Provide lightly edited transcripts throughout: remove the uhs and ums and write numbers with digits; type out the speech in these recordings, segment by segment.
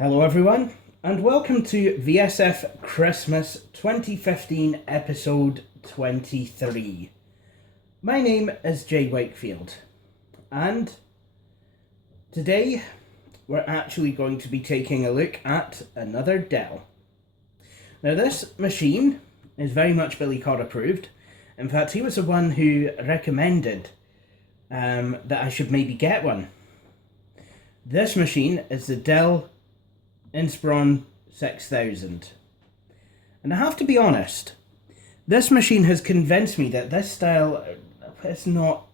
Hello everyone, and welcome to VSF Christmas 2015 episode 23. My name is Jay Wakefield, and today we're actually going to be taking a look at another Dell. Now this machine is very much Billy Cod approved. In fact, he was the one who recommended that I should maybe get one. This machine is the Dell Inspiron 6000. And I have to be honest, this machine has convinced me that this style is not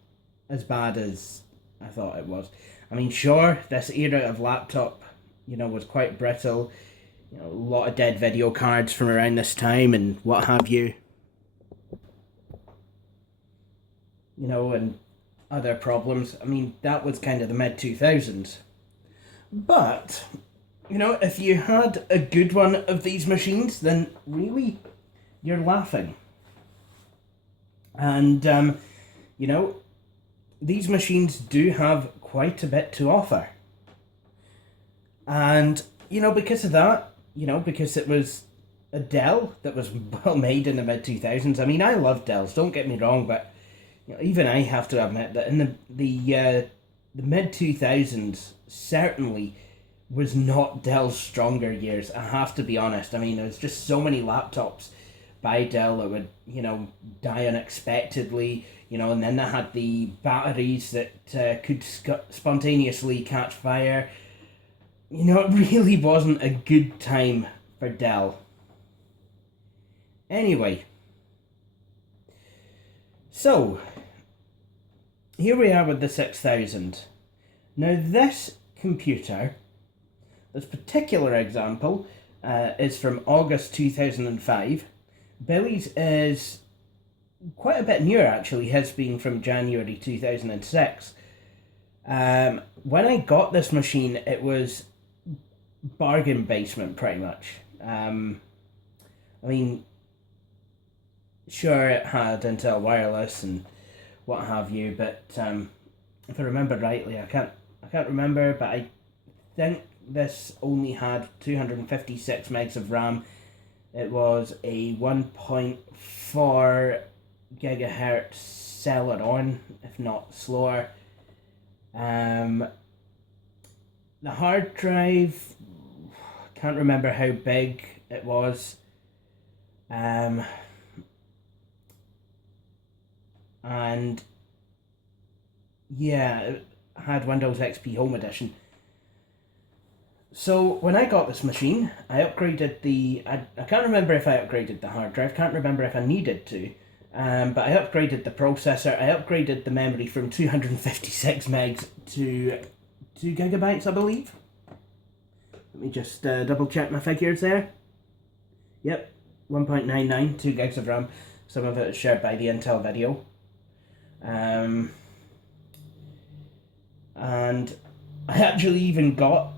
as bad as I thought it was. I mean, sure, this era of laptop, was quite brittle. A lot of dead video cards from around this time and what have you. And other problems. I mean, that was kind of the mid-2000s. But if you had a good one of these machines, then really, you're laughing. And, these machines do have quite a bit to offer. And, because of that, because it was a Dell that was well made in the mid-2000s. I mean, I love Dells, don't get me wrong, but even I have to admit that in the mid-2000s, certainly was not Dell's stronger years. I have to be honest. I mean, there's just so many laptops by Dell that would, die unexpectedly, and then they had the batteries that could spontaneously catch fire. It really wasn't a good time for Dell. Anyway, so here we are with the 6000. Now this computer, this particular example, is from August 2005. Billy's is quite a bit newer actually, his being from January 2006. When I got this machine, it was bargain basement pretty much. I mean, sure, it had Intel wireless and what have you, but if I remember rightly, I can't remember, but I think this only had 256 megs of RAM. It was a 1.4 gigahertz Celeron, if not slower. The hard drive, can't remember how big it was. And yeah, it had Windows XP Home Edition. So when I got this machine, I upgraded I can't remember if I upgraded the hard drive, can't remember if I needed to, but I upgraded the processor, I upgraded the memory from 256 megs to 2 gigabytes, I believe. Let me just double check my figures there. Yep, 1.99, 2 gigs of RAM. Some of it is shared by the Intel video. And I actually even got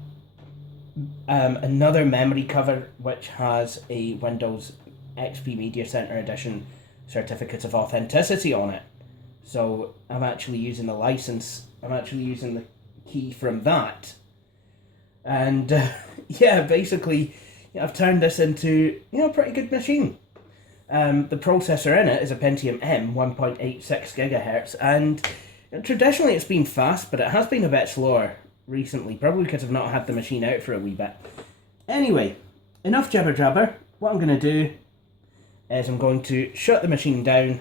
another memory cover which has a Windows XP Media Center Edition certificate of authenticity on it. So I'm actually using the license, I'm actually using the key from that. And yeah, basically I've turned this into, a pretty good machine. The processor in it is a Pentium M 1.86 gigahertz, and traditionally it's been fast, but it has been a bit slower recently, probably because I've not had the machine out for a wee bit. Anyway, enough jabber jabber. What I'm going to do is I'm going to shut the machine down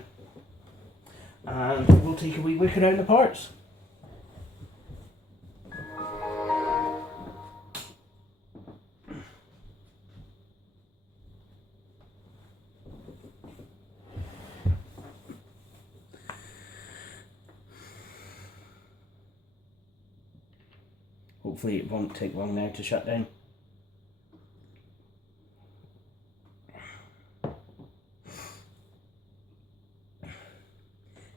and we'll take a wee look around the parts. Hopefully it won't take long now to shut down.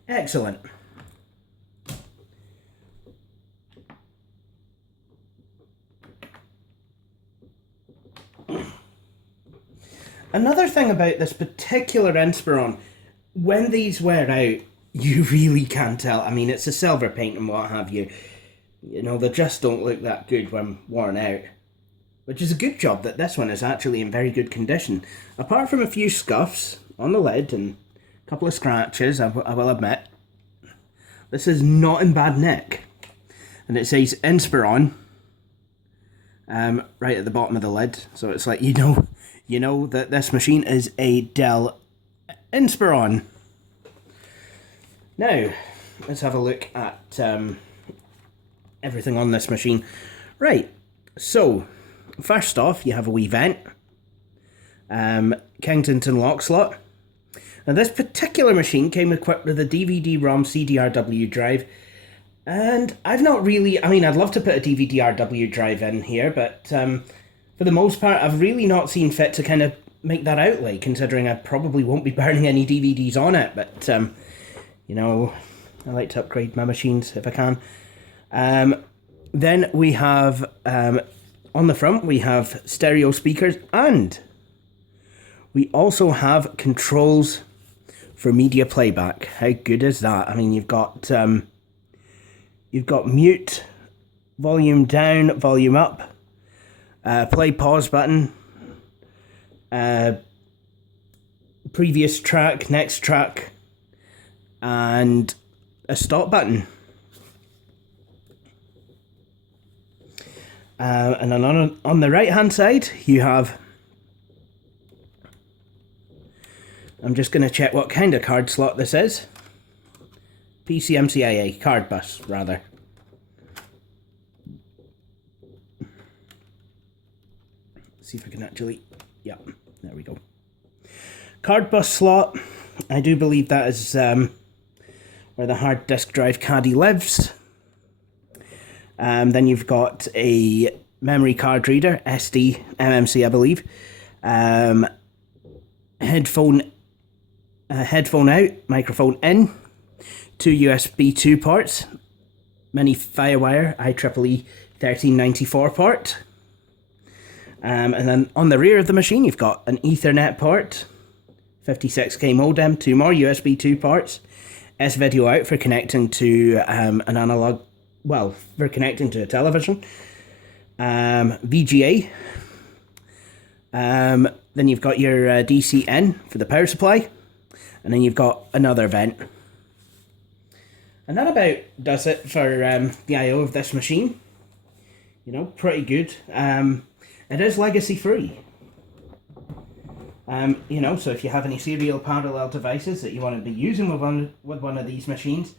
Excellent. Another thing about this particular Inspiron, when these wear out, you really can't tell. I mean, it's a silver paint and what have you. They just don't look that good when worn out. which is a good job that this one is actually in very good condition. Apart from a few scuffs on the lid and a couple of scratches, I will admit, this is not in bad nick. And it says Inspiron right at the bottom of the lid, so it's like you know that this machine is a Dell Inspiron. Now, let's have a look at everything on this machine. Right, so first off, you have a wee vent, Kensington lock slot. Now, this particular machine came equipped with a DVD-ROM CDRW drive, and I've not really, I mean, I'd love to put a DVD-RW drive in here, but for the most part, I've really not seen fit to kind of make that outlay, considering I probably won't be burning any DVDs on it, but, you know, I like to upgrade my machines if I can. Then we have, on the front, we have stereo speakers, and we also have controls for media playback. How good is that? I mean, you've got mute, volume down, volume up, play pause button, previous track, next track, and a stop button. And then on the right hand side you have, I'm just going to check what kind of card slot this is. PCMCIA, card bus rather. See if I can actually, yeah, there we go. Card bus slot, I do believe that is where the hard disk drive caddy lives. Then you've got a memory card reader, SD, MMC I believe. Headphone out, microphone in, 2 USB 2 ports, mini Firewire IEEE 1394 port. And then on the rear of the machine you've got an Ethernet port, 56k modem, 2 more USB 2 ports, S-video out for connecting to an analog, well, for connecting to a television, VGA, then you've got your DC in for the power supply, and then you've got another vent. And that about does it for the I/O of this machine. You know, pretty good. It is legacy free. You know, so if you have any serial parallel devices that you want to be using with one of these machines,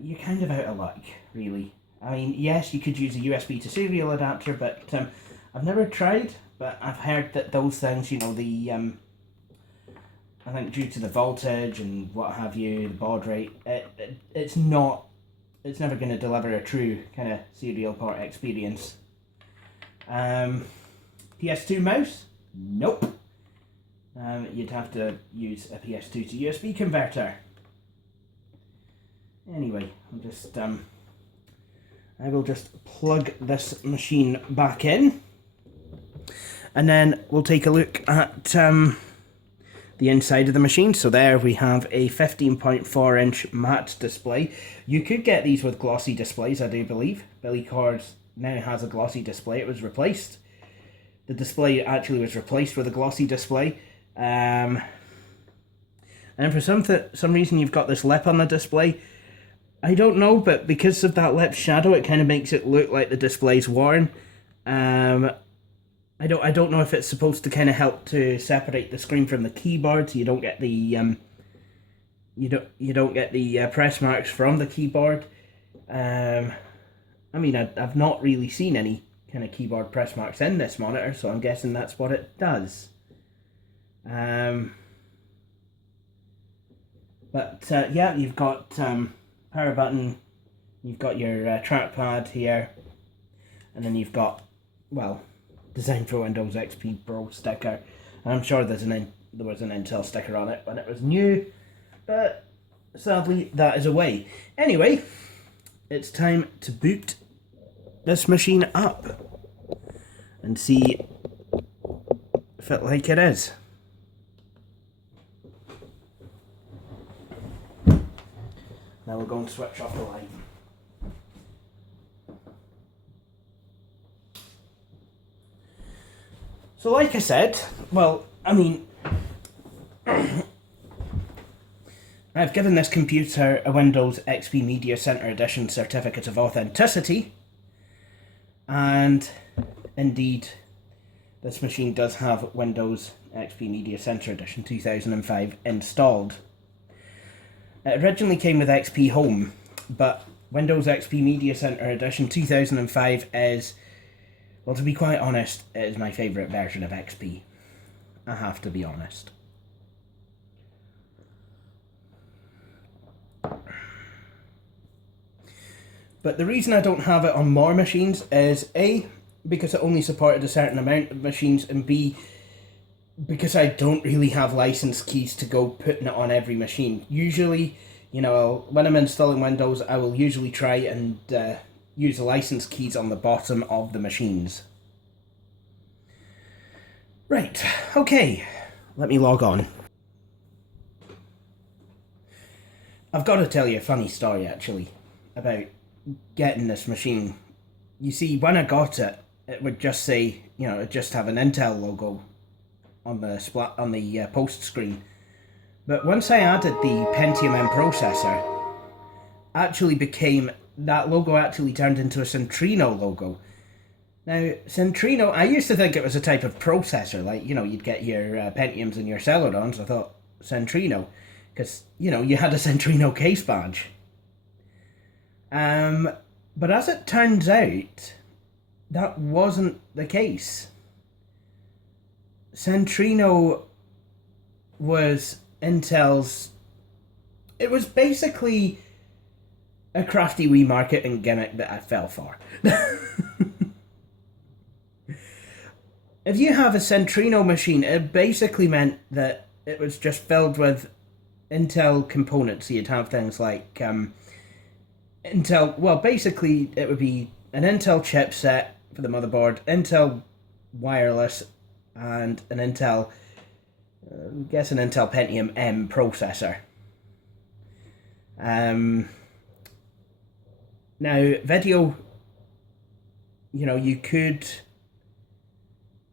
you're kind of out of luck, really. I mean, yes, you could use a USB to serial adapter, but I've never tried, but I've heard that those things, you know, the I think due to the voltage and what have you, the baud rate, it's never going to deliver a true kind of serial port experience. PS2 mouse? Nope. You'd have to use a PS2 to USB converter. Anyway, I will just plug this machine back in, and then we'll take a look at the inside of the machine. So there we have a 15.4 inch matte display. You could get these with glossy displays, I do believe. Billy Cords now has a glossy display. It was replaced. The display actually was replaced with a glossy display. And for some reason you've got this lip on the display. I don't know, but because of that lip shadow, it kind of makes it look like the display's worn. I don't know if it's supposed to kind of help to separate the screen from the keyboard, so you don't get the you don't get the press marks from the keyboard. I mean, I've not really seen any kind of keyboard press marks in this monitor, so I'm guessing that's what it does. But yeah, you've got power button, you've got your trackpad here, and then you've got, well, designed for Windows XP Pro sticker. And I'm sure there was an Intel sticker on it when it was new, but sadly that is away. Anyway, it's time to boot this machine up and see if it like it is. Now we're going to switch off the light. So like I said, well, I mean, I've given this computer a Windows XP Media Center Edition Certificate of Authenticity, and indeed, this machine does have Windows XP Media Center Edition 2005 installed. It originally came with XP Home, but Windows XP Media Center Edition 2005 is, well, to be quite honest, it is my favourite version of XP. I have to be honest. But the reason I don't have it on more machines is A, because it only supported a certain amount of machines, and B, because I don't really have license keys to go putting it on every machine. Usually, you know, when I'm installing Windows, I will usually try and use the license keys on the bottom of the machines. Right, okay, let me log on. I've got to tell you a funny story, actually, about getting this machine. You see, when I got it, it would just say, you know, it just have an Intel logo on the post screen. But once I added the Pentium M processor, that logo actually turned into a Centrino logo. Now, Centrino, I used to think it was a type of processor, like, you know, you'd get your Pentiums and your Celerons. I thought Centrino, because, you know, you had a Centrino case badge. But as it turns out, that wasn't the case. Centrino was Intel's... It was basically a crafty wee marketing gimmick that I fell for. If you have a Centrino machine, it basically meant that it was just filled with Intel components. So you'd have things like Intel, well, basically it would be an Intel chipset for the motherboard, Intel wireless, and an Intel, I guess an Intel Pentium M processor. Now, video, you could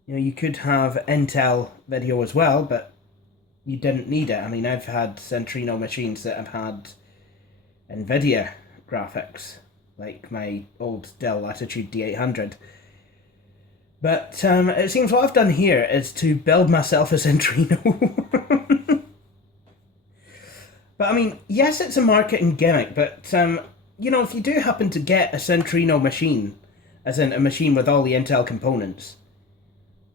have Intel video as well, but you didn't need it. I mean, I've had Centrino machines that have had NVIDIA graphics, like my old Dell Latitude D800. But it seems what I've done here is to build myself a Centrino. But I mean, yes, it's a marketing gimmick, but if you do happen to get a Centrino machine, as in a machine with all the Intel components,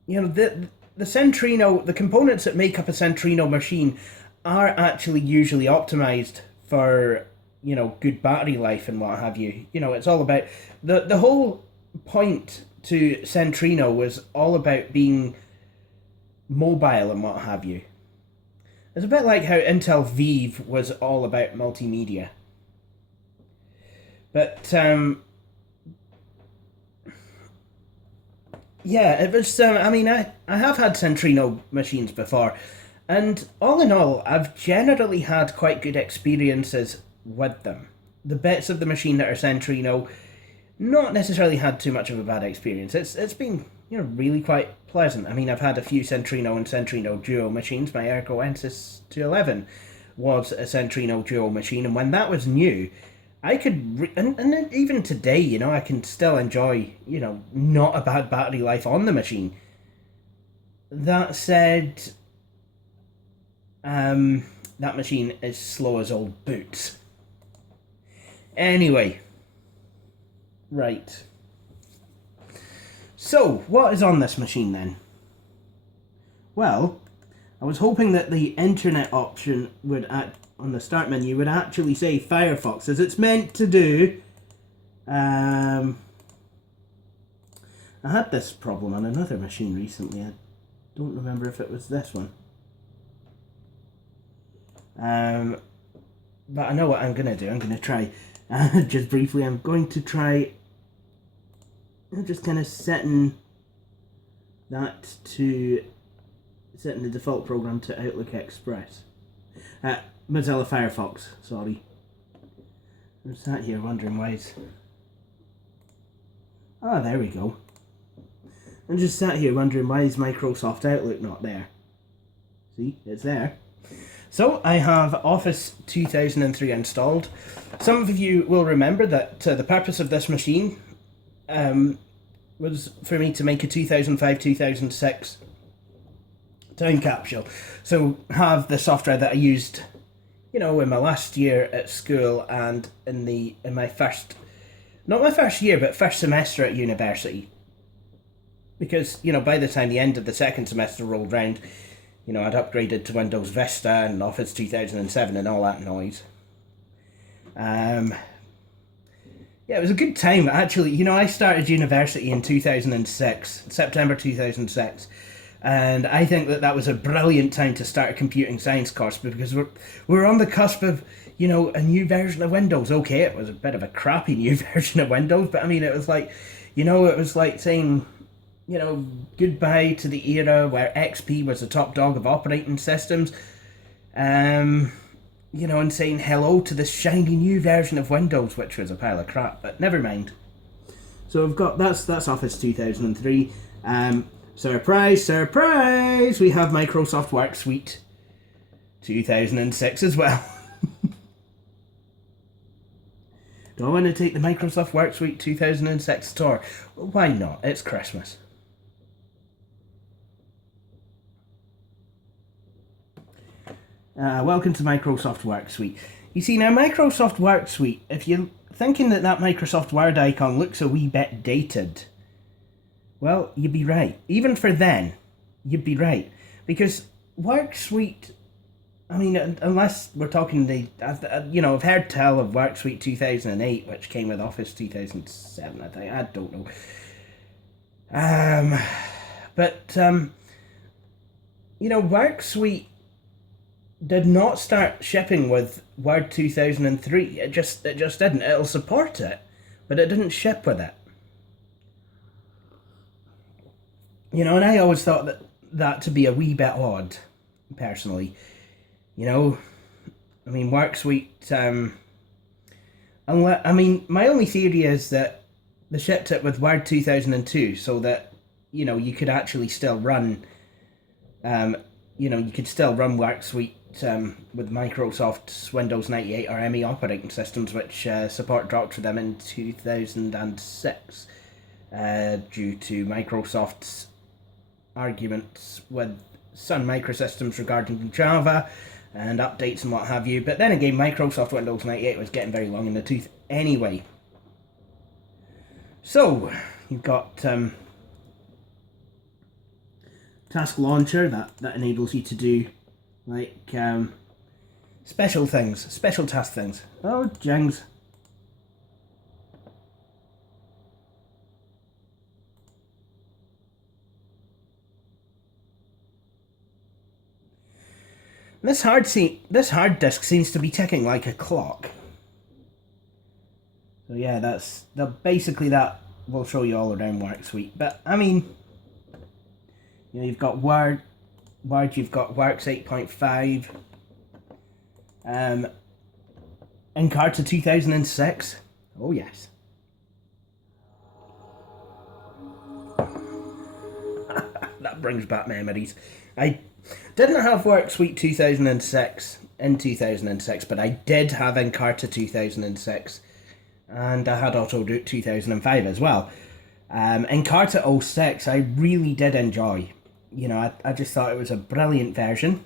the Centrino, the components that make up a Centrino machine are actually usually optimized for, good battery life and what have you. It's all about, the whole point to Centrino was all about being mobile and what have you. It's a bit like how Intel Vive was all about multimedia. But, yeah, it was, I have had Centrino machines before, and all in all, I've generally had quite good experiences with them. The bits of the machine that are Centrino, not necessarily had too much of a bad experience. It's been, really quite pleasant. I mean, I've had a few Centrino and Centrino Duo machines. My Ergo Ensys 211 was a Centrino Duo machine, and when that was new, I could, and even today, I can still enjoy, not a bad battery life on the machine. That said, that machine is slow as old boots. Anyway, right. So, what is on this machine then? Well, I was hoping that the internet option would on the start menu would actually say Firefox, as it's meant to do. I had this problem on another machine recently. I don't remember if it was this one. But I know what I'm going to do. I'm going to try, just briefly, I'm going to try just kind of setting the default program to Outlook Express. Mozilla Firefox, sorry. I'm sat here wondering why it's... Ah, there we go. I'm just sat here wondering, why is Microsoft Outlook not there? See, it's there. So I have Office 2003 installed. Some of you will remember that the purpose of this machine was for me to make a 2005-2006 time capsule. So have the software that I used, you know, in my last year at school and in my first, not my first year, but first semester at university. Because, you know, by the time the end of the second semester rolled round, you know, I'd upgraded to Windows Vista and Office 2007 and all that noise. Yeah, it was a good time, actually. You know, I started university in 2006, September 2006. And I think that was a brilliant time to start a computing science course, because we're on the cusp of, you know, a new version of Windows. Okay, it was a bit of a crappy new version of Windows, but I mean, it was like, you know, it was like saying, you know, goodbye to the era where XP was the top dog of operating systems. You know, and saying hello to this shiny new version of Windows, which was a pile of crap, but never mind. So I've got, that's Office 2003. Surprise, surprise! We have Microsoft WorksSuite 2006 as well. Do I want to take the Microsoft WorksSuite 2006 tour? Well, why not? It's Christmas. Welcome to Microsoft WorksSuite. You see, now Microsoft WorksSuite, if you're thinking that Microsoft Word icon looks a wee bit dated, well, you'd be right. Even for then, you'd be right. Because WorksSuite, I mean, unless we're talking you know, I've heard tell of WorksSuite 2008, which came with Office 2007, I think. I don't know. You know, WorksSuite did not start shipping with Word 2003. It just didn't. It'll support it, but it didn't ship with it. You know, and I always thought that to be a wee bit odd, personally. You know, I mean, WorksSuite, I mean, my only theory is that they shipped it with Word 2002 so that, you know, you could actually still run, you know, you could still run WorksSuite with Microsoft's Windows 98 or ME operating systems, which support dropped for them in 2006 due to Microsoft's arguments with Sun Microsystems regarding Java and updates and what have you. But then again, Microsoft Windows 98 was getting very long in the tooth anyway. So, you've got Task Launcher that enables you to do like special things, special task things. Oh, jings. This hard disk seems to be ticking like a clock. So yeah, basically that will show you all around WorksSuite. But I mean, you know, you've got Word, you've got Works 8.5, Encarta 2006. Oh yes. That brings back memories. I didn't have WorksSuite 2006 in 2006, but I did have Encarta 2006, and I had AutoRoot 2005 as well. Encarta 06 I really did enjoy. You know, I just thought it was a brilliant version.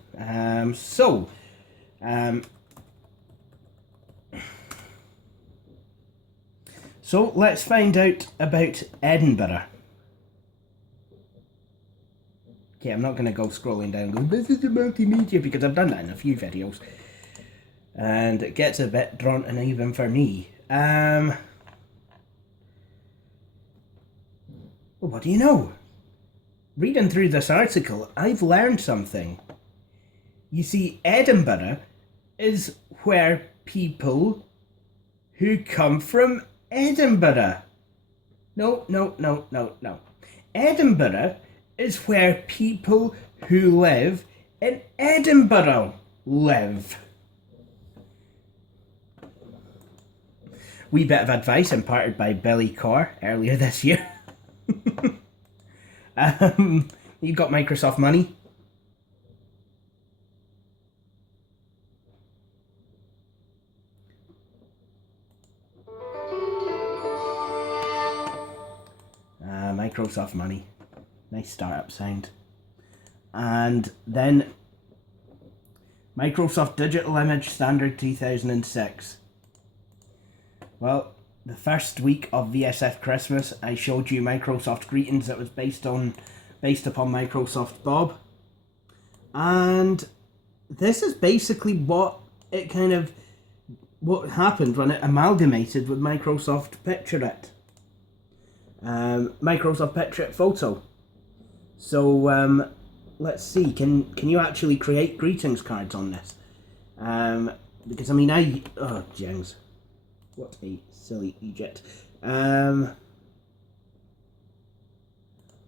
So let's find out about Edinburgh. Okay, I'm not going to go scrolling down and go, this is the multimedia, because I've done that in a few videos. And it gets a bit daunting even for me. Well, what do you know? Reading through this article, I've learned something. You see, Edinburgh is where people who come from Edinburgh. No. Edinburgh is where people who live in Edinburgh live. Wee bit of advice imparted by Billy Corr earlier this year. You've got Microsoft money. Microsoft money. Nice startup sound. And then Microsoft Digital Image Standard 2006. Well, the first week of VSF Christmas, I showed you Microsoft Greetings that was based upon Microsoft Bob. And this is basically what happened when it amalgamated with Microsoft Picture It. Microsoft Picture It Photo. So let's see, can you actually create greetings cards on this? Because I mean, oh jings, what a silly Egypt.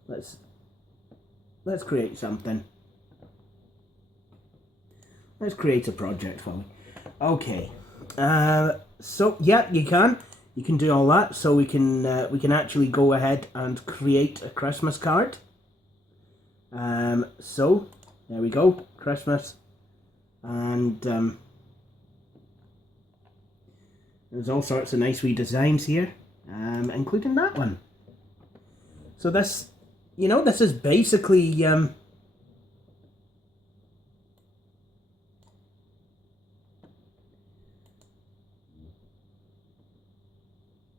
Let's create something. Let's create a project for me. Okay. So yeah, you can do all that. So we can actually go ahead and create a Christmas card. So there we go, Christmas, and there's all sorts of nice wee designs here, including that one. So this, this is basically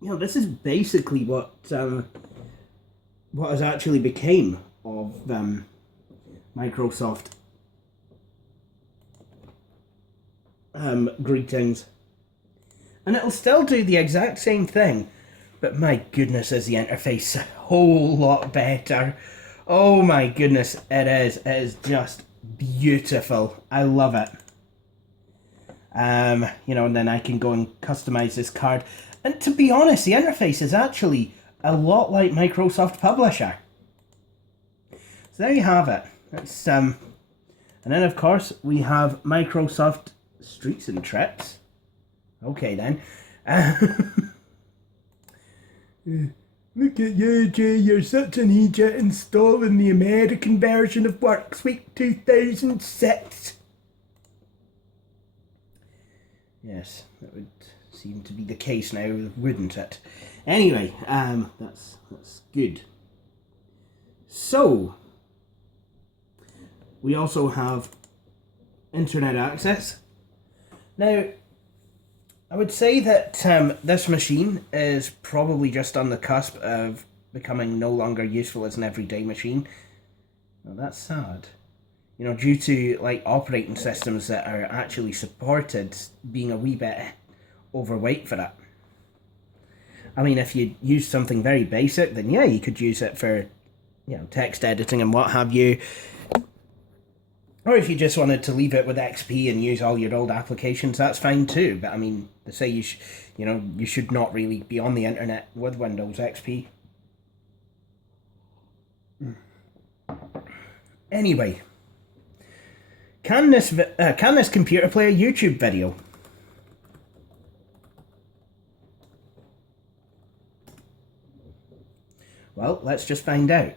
this is basically what has actually became of Microsoft greetings, and it'll still do the exact same thing, but my goodness, is the interface a whole lot better. Oh my goodness, it is just beautiful. I love it. And then I can go and customize this card, and to be honest, the interface is actually a lot like Microsoft Publisher. So there you have it. That's and then of course we have Microsoft Streets and Trips. Okay then. Look at you, Jay, you're such an idiot installing the American version of WorksSuite 2006. Yes, that would seem to be the case now, wouldn't it? Anyway, that's good. So we also have internet access. Now, I would say that this machine is probably just on the cusp of becoming no longer useful as an everyday machine. Well, that's sad. Due to like operating systems that are actually supported being a wee bit overweight for it. I mean, if you use something very basic, then yeah, you could use it for, text editing and what have you. Or if you just wanted to leave it with XP and use all your old applications, that's fine too. But I mean, they say you should not really be on the internet with Windows XP. Anyway, can this computer play a YouTube video? Well, let's just find out.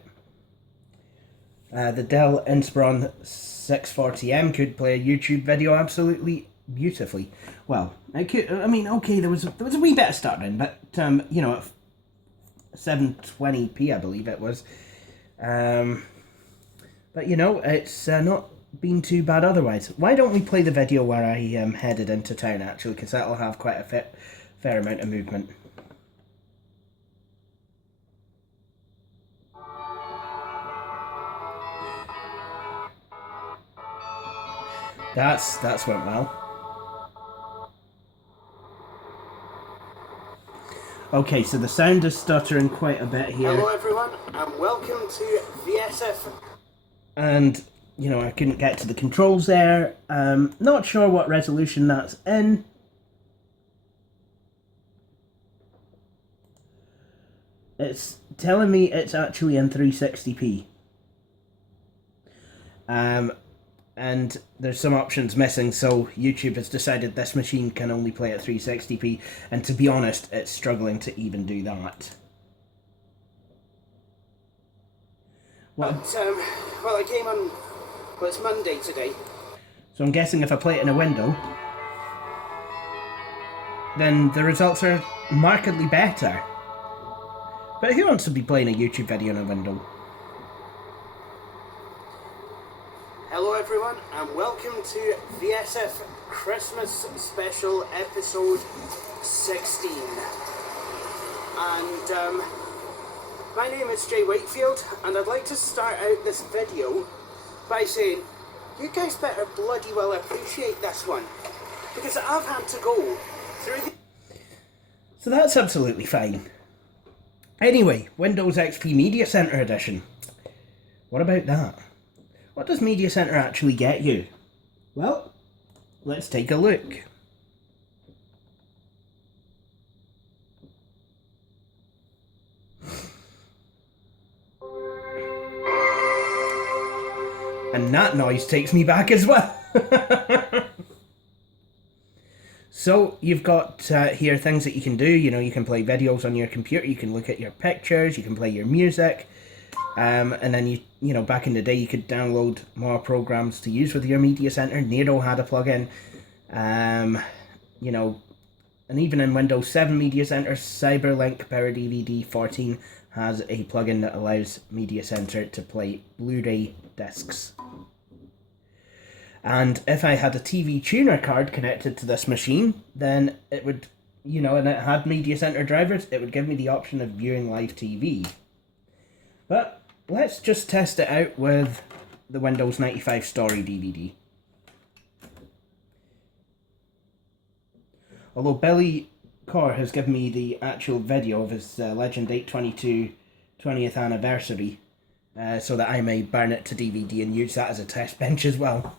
The Dell Inspiron 640M could play a YouTube video absolutely beautifully. Well, it could. I mean, okay, there was a wee bit of stuttering, but at 720p, I believe it was. But it's not been too bad otherwise. Why don't we play the video where I headed into town actually, because that'll have quite a fair amount of movement. That's went well. Okay, so the sound is stuttering quite a bit here. Hello everyone, and welcome to VSF. And, I couldn't get to the controls there. Not sure what resolution that's in. It's telling me it's actually in 360p. And there's some options missing, so YouTube has decided this machine can only play at 360p, and to be honest, it's struggling to even do that. What? Well, I came on. Well, it's Monday today. So I'm guessing if I play it in a window, then the results are markedly better. But who wants to be playing a YouTube video in a window? Hello everyone, and welcome to VSF Christmas Special Episode 16. And my name is Jay Wakefield, and I'd like to start out this video by saying, you guys better bloody well appreciate this one, because I've had to go through the... So that's absolutely fine. Anyway, Windows XP Media Center Edition. What about that? What does Media Center actually get you? Well, let's take a look. And that noise takes me back as well. So you've got here things that you can do. You know, you can play videos on your computer, you can look at your pictures, you can play your music. And then you know, back in the day you could download more programs to use with your Media Center. Nero had a plugin. You know, and even in Windows 7 Media Center, Cyberlink Power DVD 14 has a plugin that allows Media Center to play Blu-ray discs. And if I had a TV tuner card connected to this machine, then it would, you know, and it had Media Center drivers, it would give me the option of viewing live TV. But let's just test it out with the Windows 95 Story DVD. Although Billy Core has given me the actual video of his Legend 822 20th anniversary, so that I may burn it to DVD and use that as a test bench as well.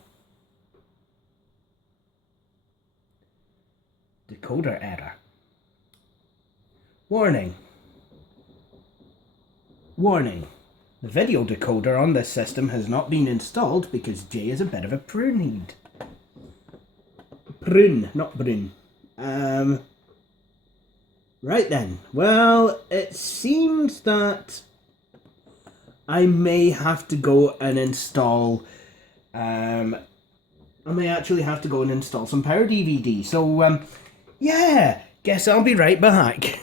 Decoder error. Warning. Warning. The video decoder on this system has not been installed because Jay is a bit of a prunehead. Prune, not brune. Right then. Well, it seems that I may have to go and install I may actually have to go and install some Power DVD. So yeah, guess I'll be right back.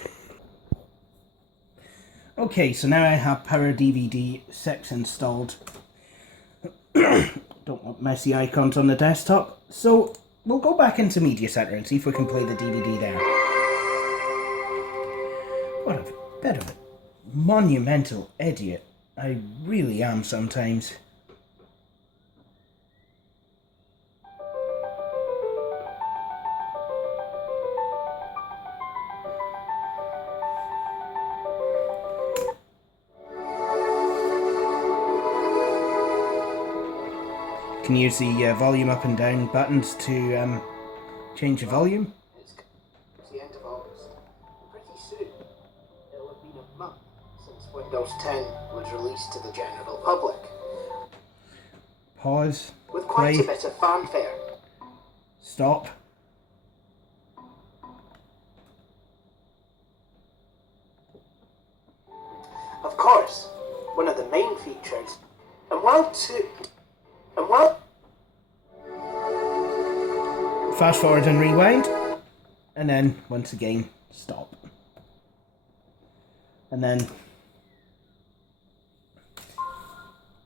Okay, so now I have Power DVD 6 installed. Don't want messy icons on the desktop. So we'll go back into Media Center and see if we can play the DVD there. What a bit of a monumental idiot I really am sometimes. Can use the volume up and down buttons to change the volume. It's the end of August. Pretty soon, it'll have been a month since Windows 10 was released to the general public. Pause. With quite play, a bit of fanfare. stop. Of course, one of the main features, Fast forward and rewind, and then once again stop, and then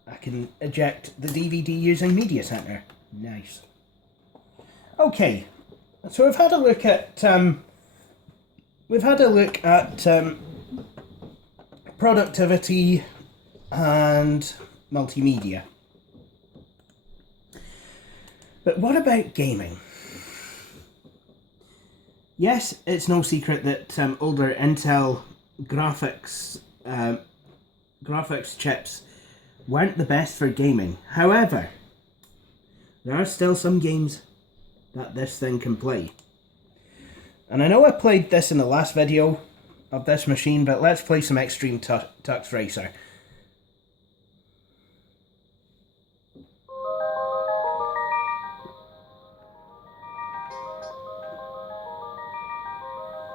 I can eject the DVD using Media Center. Nice. Okay, so we've had a look at productivity and multimedia. But what about gaming? Yes, it's no secret that older Intel graphics chips weren't the best for gaming. However, there are still some games that this thing can play. And I know I played this in the last video of this machine, but let's play some Extreme Tux Racer.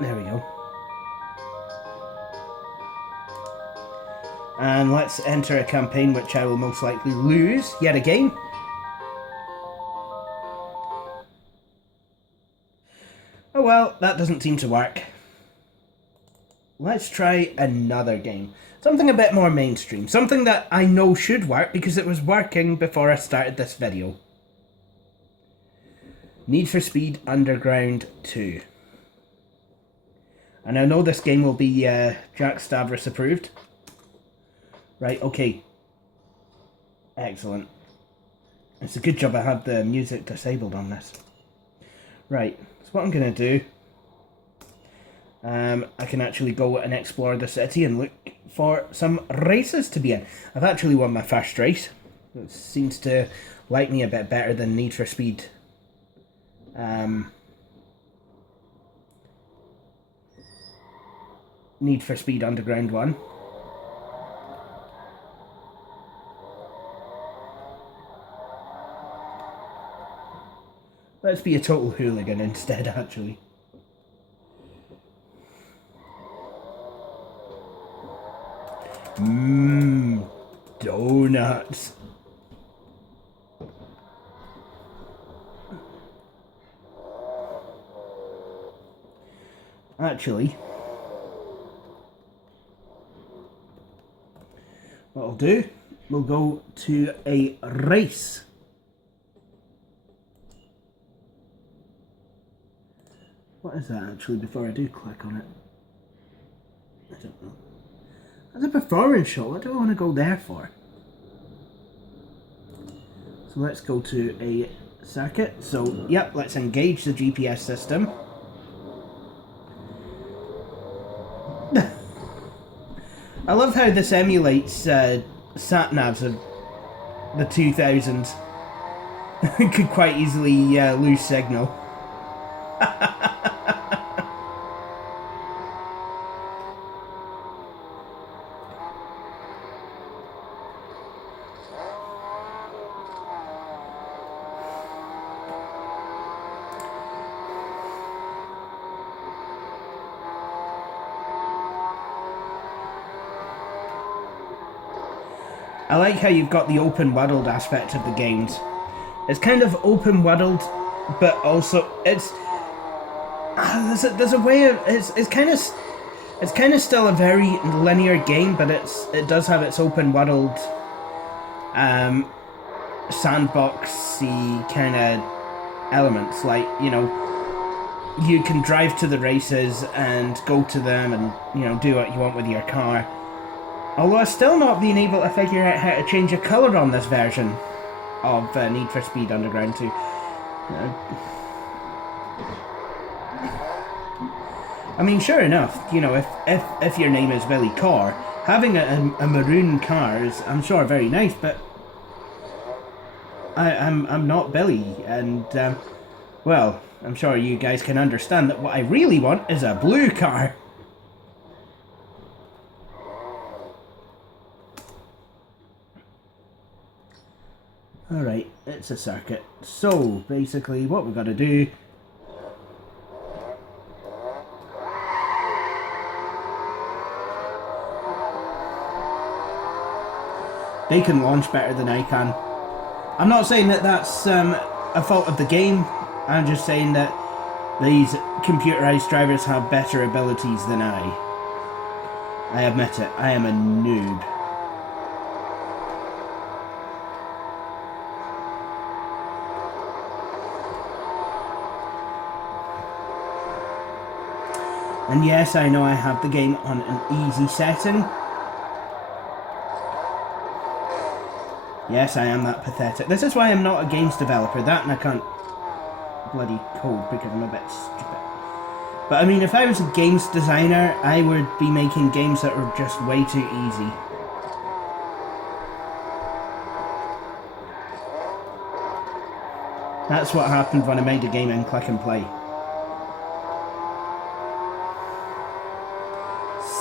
There we go. And let's enter a campaign which I will most likely lose yet again. Oh well, that doesn't seem to work. Let's try another game. Something a bit more mainstream. Something that I know should work because it was working before I started this video. Need for Speed Underground 2. And I know this game will be Jack Stavros approved. Right, okay. Excellent. It's a good job I have the music disabled on this. Right, so what I'm going to do... I can actually go and explore the city and look for some races to be in. I've actually won my first race. It seems to like me a bit better than Need for Speed. Need for Speed Underground 1. Let's be a total hooligan instead, actually. Donuts. Actually, what I'll do, we'll go to a race. What is that actually before I do click on it? I don't know. That's a performance shot. What do I want to go there for? So let's go to a circuit. So, yep, let's engage the GPS system. I love how this emulates sat-navs of the 2000s. Could quite easily lose signal. I like how you've got the open world aspect of the games. It's kind of open world, but also it's there's a way of it's kind of still a very linear game, but it does have its open world sandboxy kind of elements. Like, you know, you can drive to the races and go to them and, you know, do what you want with your car. Although I've still not been able to figure out how to change a colour on this version of Need for Speed Underground 2. I mean, sure enough, you know, if your name is Billy Carr, having a maroon car is, I'm sure, very nice, but I'm not Billy, and, well, I'm sure you guys can understand that what I really want is a blue car. Alright, it's a circuit. So, basically, what we've got to do... They can launch better than I can. I'm not saying that that's a fault of the game. I'm just saying that these computerized drivers have better abilities than I. I admit it, I am a noob. And yes, I know I have the game on an easy setting. Yes, I am that pathetic. This is why I'm not a games developer. That and I can't bloody code because I'm a bit stupid. But I mean, if I was a games designer, I would be making games that are just way too easy. That's what happened when I made a game in Click and Play.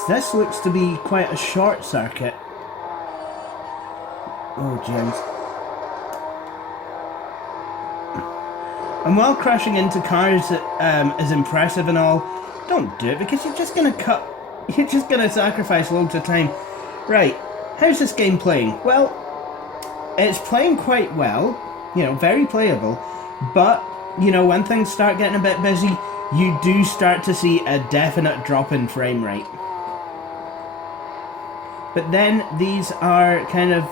This looks to be quite a short circuit. Oh, James. And while crashing into cars is impressive and all, don't do it because you're just going to sacrifice loads of time. Right, how's this game playing? Well, it's playing quite well, you know, very playable, but, you know, when things start getting a bit busy, you do start to see a definite drop in frame rate. But then these are kind of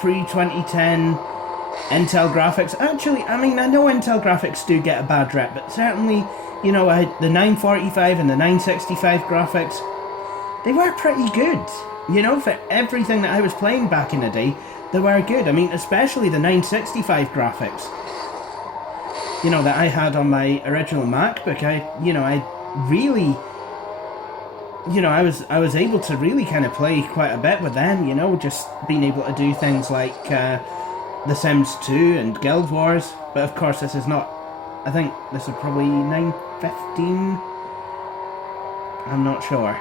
pre-2010 Intel graphics. Actually, I mean, I know Intel graphics do get a bad rep, but certainly, you know, the 945 and the 965 graphics, they were pretty good. You know, for everything that I was playing back in the day, they were good. I mean, especially the 965 graphics, you know, that I had on my original MacBook. I really, you know, I was able to really kind of play quite a bit with them, you know, just being able to do things like The Sims 2 and Guild Wars. But of course, this is not, I think this is probably 915. I'm not sure.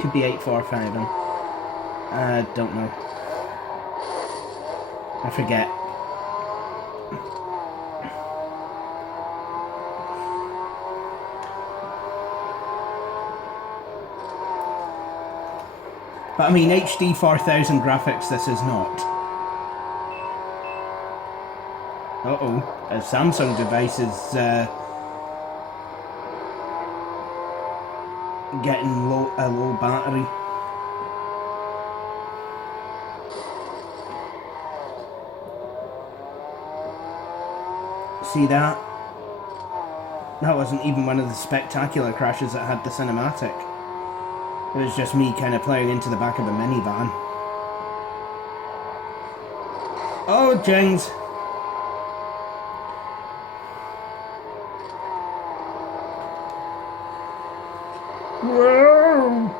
Could be 845. I don't know. I forget. But I mean, HD 4000 graphics, this is not. Uh-oh, a Samsung device is getting a low battery. See that? That wasn't even one of the spectacular crashes that had the cinematic. It was just me kind of playing into the back of a minivan. Oh, Jings. Whoa.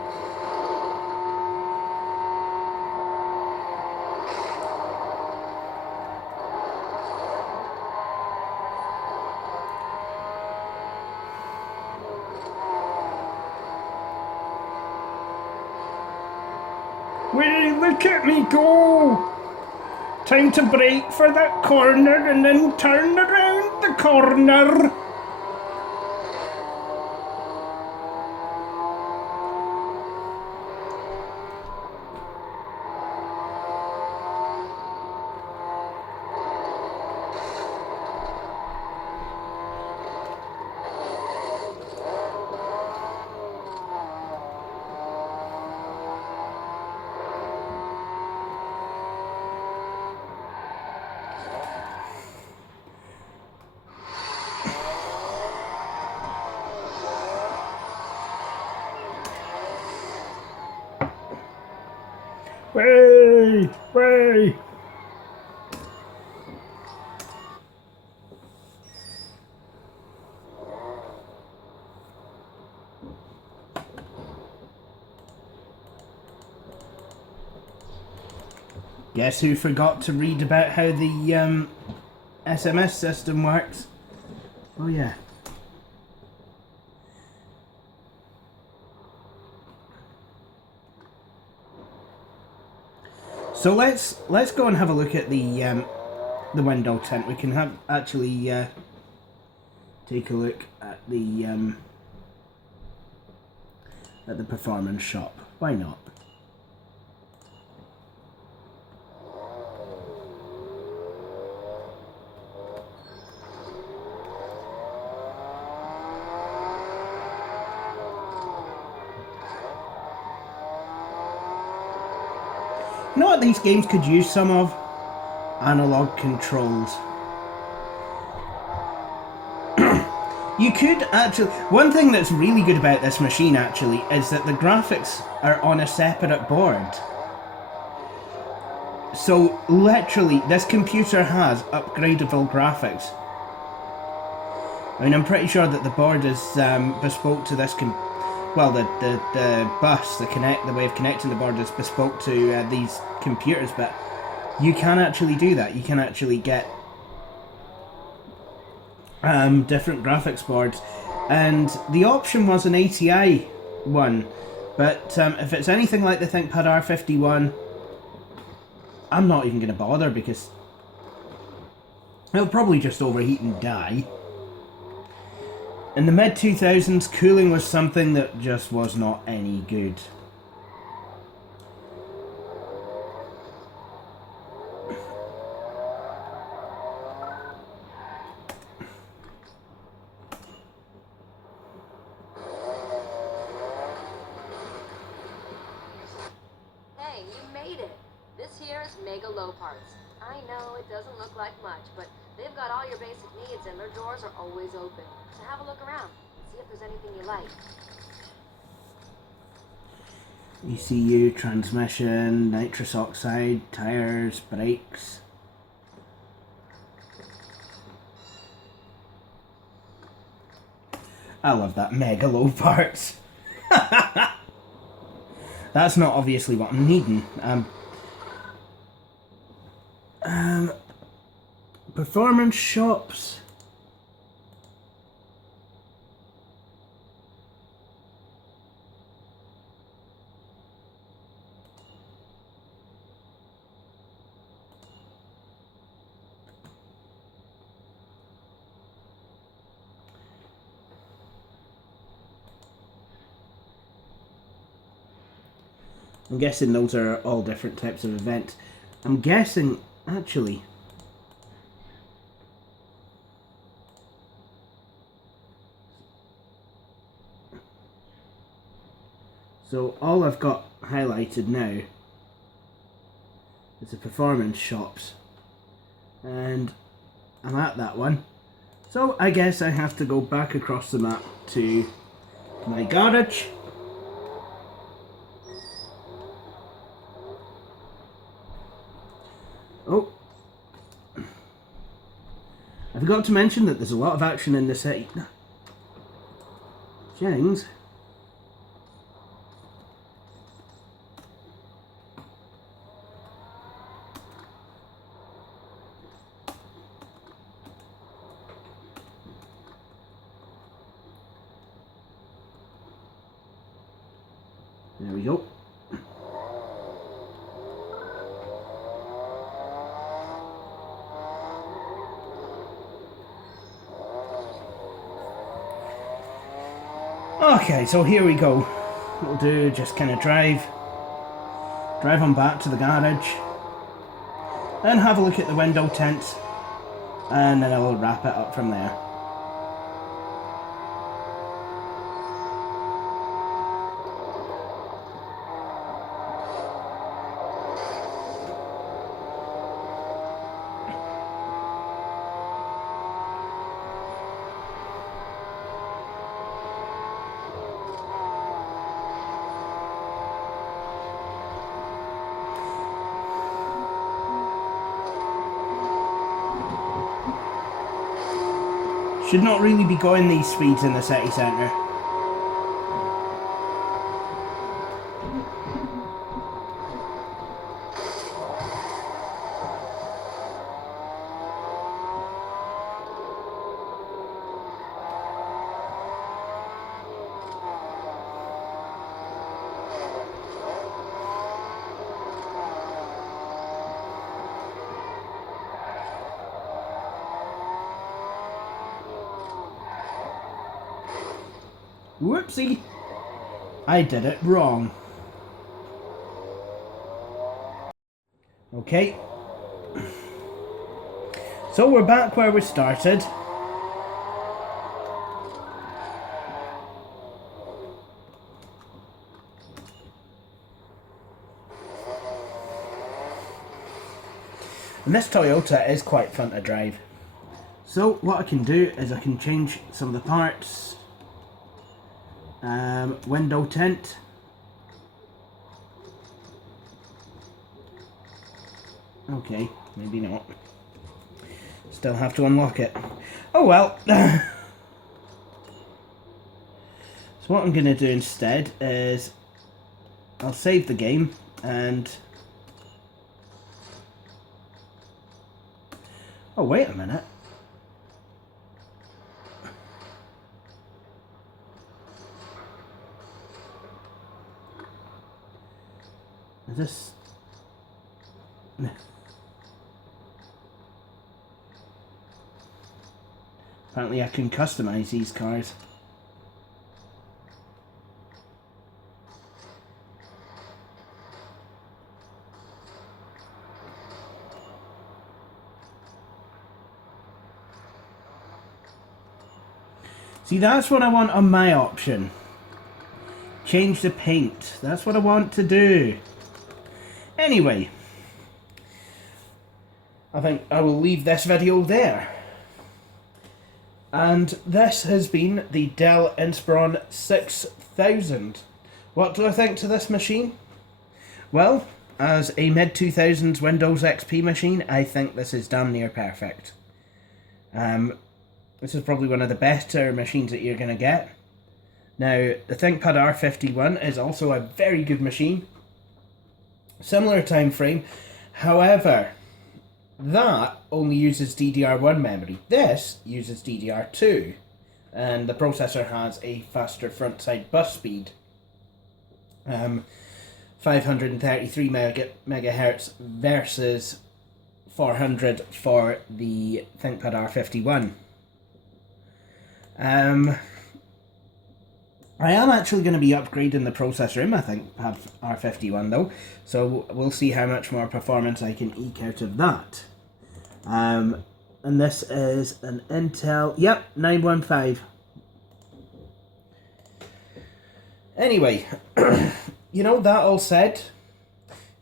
Wait, look at me go! Time to brake for that corner and then turn around the corner. Way! Way! Guess who forgot to read about how the SMS system works? Oh yeah. So let's go and have a look at the window tint. We can have actually take a look at the performance shop. Why not? You know what these games could use some of? Analog controls. You could actually... One thing that's really good about this machine actually is that the graphics are on a separate board. So literally this computer has upgradable graphics. I mean, I'm pretty sure that the board is bespoke to this the bus, the way of connecting the board is bespoke to these computers, but you can actually do that. You can actually get different graphics boards, and the option was an ATI one, but if it's anything like the ThinkPad R51, I'm not even going to bother because it'll probably just overheat and die. In the mid-2000s, cooling was something that just was not any good. mega low parts. I know it doesn't look like much, but they've got all your basic needs and their doors are always open. So have a look around and see if there's anything you like. ECU, transmission, nitrous oxide, tires, brakes. I love that mega low parts. That's not obviously what I'm needing. Performance shops. I'm guessing those are all different types of events. I'm guessing, actually, so all I've got highlighted now is the performance shops, and I'm at that one. So I guess I have to go back across the map to my garage. Oh, I forgot to mention that there's a lot of action in this city. Jennings. There we go. Okay, so here we go. What we'll do, just kind of drive on back to the garage, then have a look at the window tents, and then I'll wrap it up from there. Should not really be going these speeds in the city centre. Whoopsie! I did it wrong. Okay. So we're back where we started. And this Toyota is quite fun to drive. So what I can do is I can change some of the parts. Window tint. Okay, maybe not. Still have to unlock it. Oh well. So what I'm going to do instead is I'll save the game and... Oh, wait a minute. Is this... Apparently I can customize these cars. See, that's what I want on my option. Change the paint. That's what I want to do. Anyway, I think I will leave this video there. And this has been the Dell Inspiron 6000. What do I think to this machine? Well, as a mid-2000s Windows XP machine, I think this is damn near perfect. This is probably one of the better machines that you're going to get. Now, the ThinkPad R51 is also a very good machine. Similar time frame. However, that only uses DDR1 memory. This uses DDR2. And the processor has a faster front-side bus speed. 533 megahertz versus 400 for the ThinkPad R51. I am actually going to be upgrading the processor in my ThinkPad R51 though, so we'll see how much more performance I can eke out of that. And this is an Intel, 915. Anyway, that all said,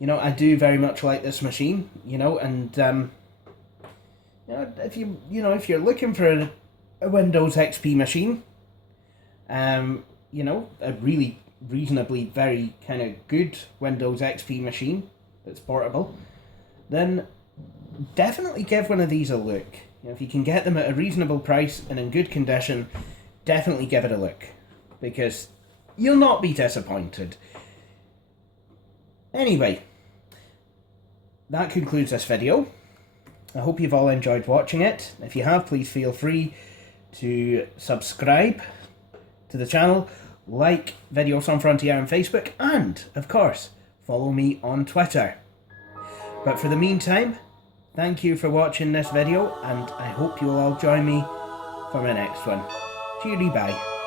I do very much like this machine, and if you're looking for a Windows XP machine, a really reasonably very kind of good Windows XP machine that's portable, then definitely give one of these a look. If you can get them at a reasonable price and in good condition, definitely give it a look, because you'll not be disappointed. Anyway, that concludes this video. I hope you've all enjoyed watching it. If you have, please feel free to subscribe to the channel, like Videos on Frontier on Facebook, and, of course, follow me on Twitter. But for the meantime, thank you for watching this video, and I hope you'll all join me for my next one. Cheery bye.